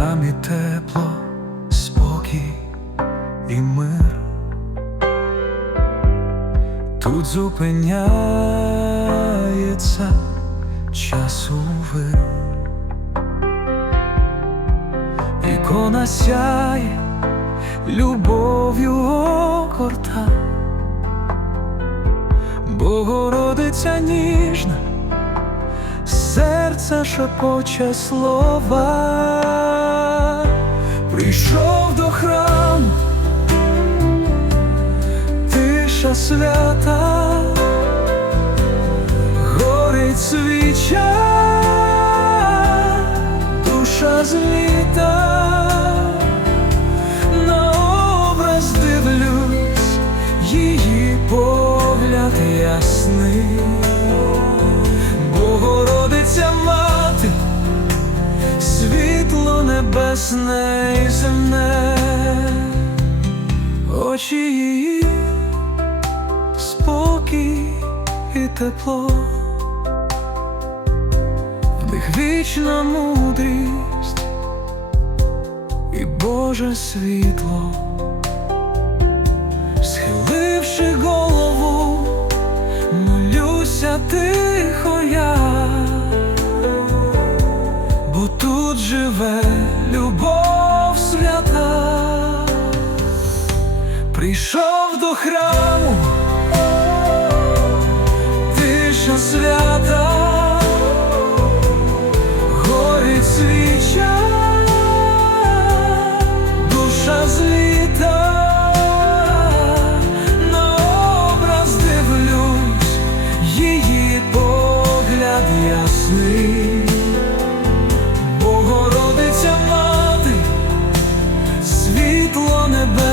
храмі тепло, спокій і мир. Тут зупиняється часу вир. Ікона сяє, любов'ю окорта, Богородиця ніжна, серце шепоче слова, прийшов до храму, тиша свята, горить свіча, душа зліта, на образ дивлюсь, її погляд ясний, Богородиця небесне і земне, очі її, спокій і тепло, них вічна мудрість і Боже світло, тут живе любов свята, прийшов до храму, тиша свята, горить свіча, душа зліта, ясний,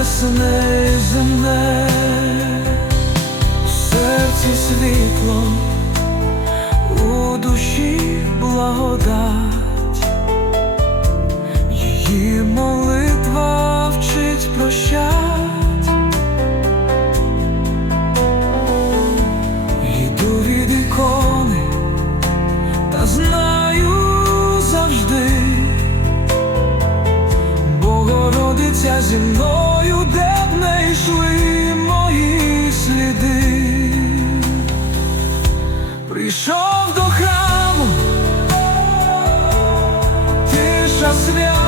небесне і земне, у серці світло, у душі благодать, її молитва храму, тиша свята.